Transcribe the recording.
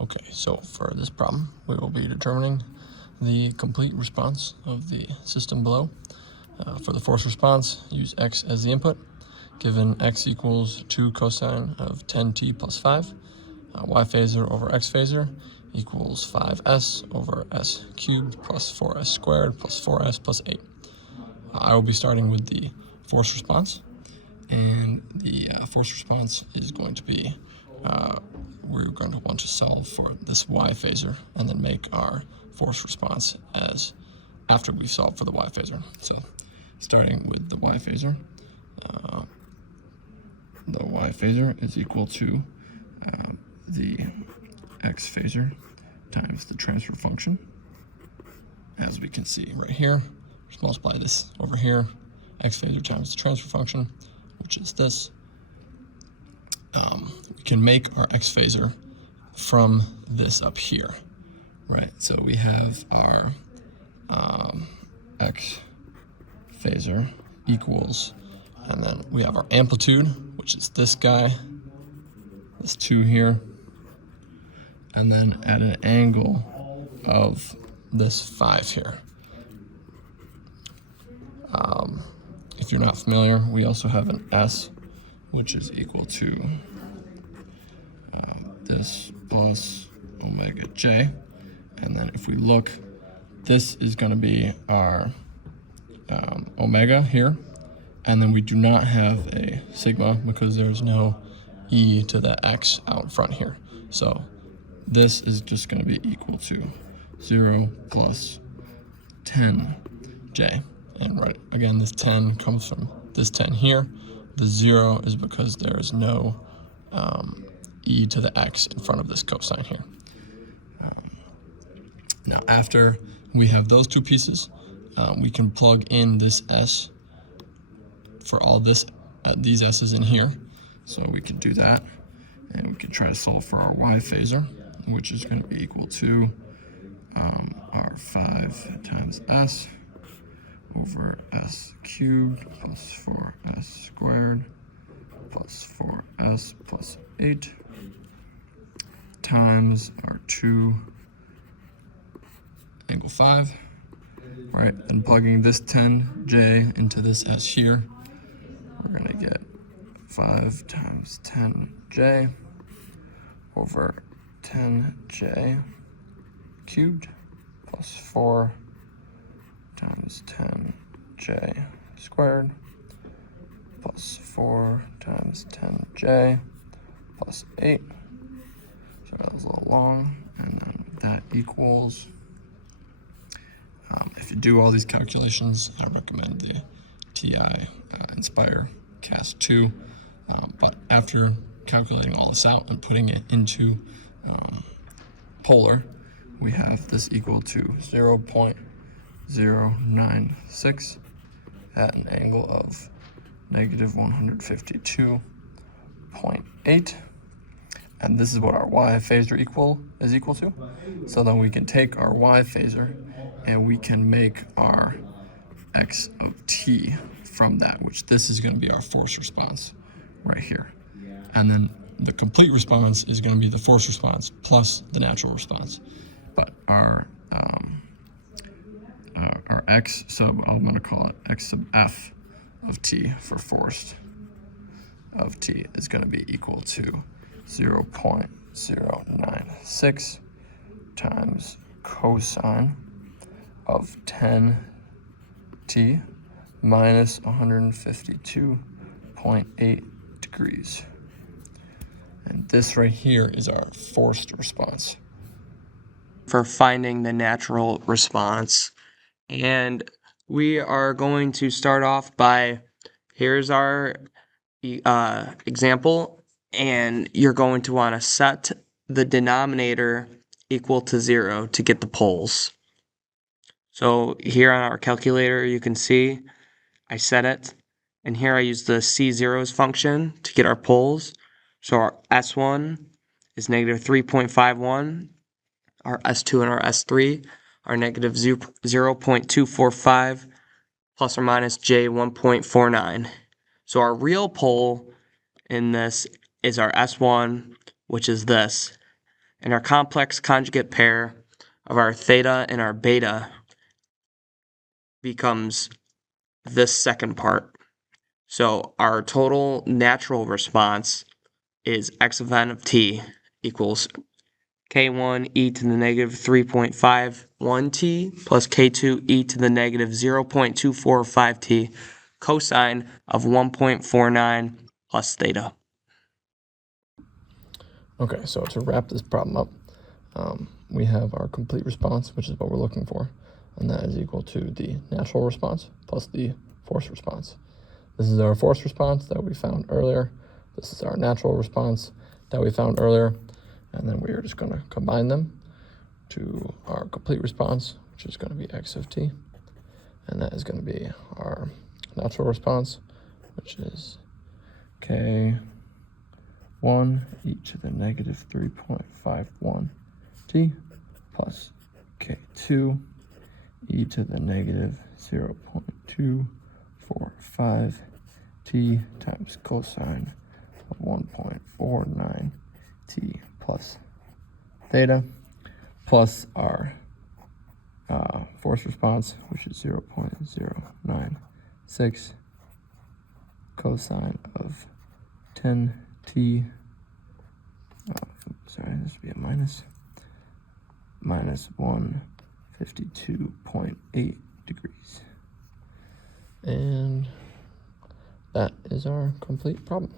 Okay, so for this problem, we will be determining the complete response of the system below. For the force response, use x as the input. Given x equals 2 cosine of 10t plus 5, y phasor over x phasor equals 5s over s cubed plus 4s squared plus 4s plus 8. I will be starting with the force response, and the force response is going to be we're going to want to solve for this y phasor and then make our force response as after we've solved for the y phasor. So starting with the y phasor, is equal to the x phasor times the transfer function. As we can see right here, just multiply this over here, x phasor times the transfer function, which is this. We can make our x phasor from this up here, right? So we have our x phasor equals, and then we have our amplitude, which is this guy, this 2 here, and then at an angle of this 5 here. If you're not familiar, we also have an s, which is equal to this plus omega j. And then if we look, this is going to be our omega here. And then we do not have a sigma because there's no e to the x out front here. So this is just going to be equal to 0 plus 10j. And right, again, this 10 comes from this 10 here. The 0 is because there is no e to the x in front of this cosine here. Now, after we have those two pieces, we can plug in this s for all this, these s's in here. So we can do that, and we can try to solve for our y phasor, which is going to be equal to our 5 times s over s cubed plus 4s squared plus 4s plus 8 times our 2 angle 5. All right, and plugging this 10j into this s here, we're going to get 5 times 10j over 10j cubed plus 4 times 10j squared plus 4 times 10j plus 8. So that was a little long, and then that equals, if you do all these calculations, I recommend the TI Inspire Cast 2, but after calculating all this out and putting it into polar, we have this equal to 0.096 at an angle of negative 152.8. And this is what our y phasor is equal to. So then we can take our y phasor and we can make our x of t from that, which this is going to be our force response right here. And then the complete response is going to be the force response plus the natural response. But our x sub, I'm going to call it x sub f of t for forced of t, is going to be equal to 0.096 times cosine of 10t minus 152.8 degrees. And this right here is our forced response. For finding the natural response. And we are going to start off by, here's our example, and you're going to want to set the denominator equal to 0 to get the poles. So here on our calculator, you can see I set it, and here I use the C0's function to get our poles. So our S1 is negative 3.51, our S2 and our S3 are negative 0.245 plus or minus J 1.49. So our real pole in this is our S1, which is this, And our complex conjugate pair of our theta and our beta becomes this second part. So our total natural response is x of n of t equals k1 e to the negative 3.51 t plus k2 e to the negative 0.245 t cosine of 1.49 plus theta. Okay, so to wrap this problem up, we have our complete response, which is what we're looking for, and that is equal to the natural response plus the forced response. This is our forced response that we found earlier. This is our natural response that we found earlier, and then we are just going to combine them to our complete response, which is going to be x of t, and that is going to be our natural response, which is k1 e to the negative 3.51 t plus k2 e to the negative 0.245 t times cosine of 1.49 t plus theta, plus our forced response, which is 0.096 cosine of 10 t, sorry, this would be a minus 152.8 degrees. And that is our complete problem.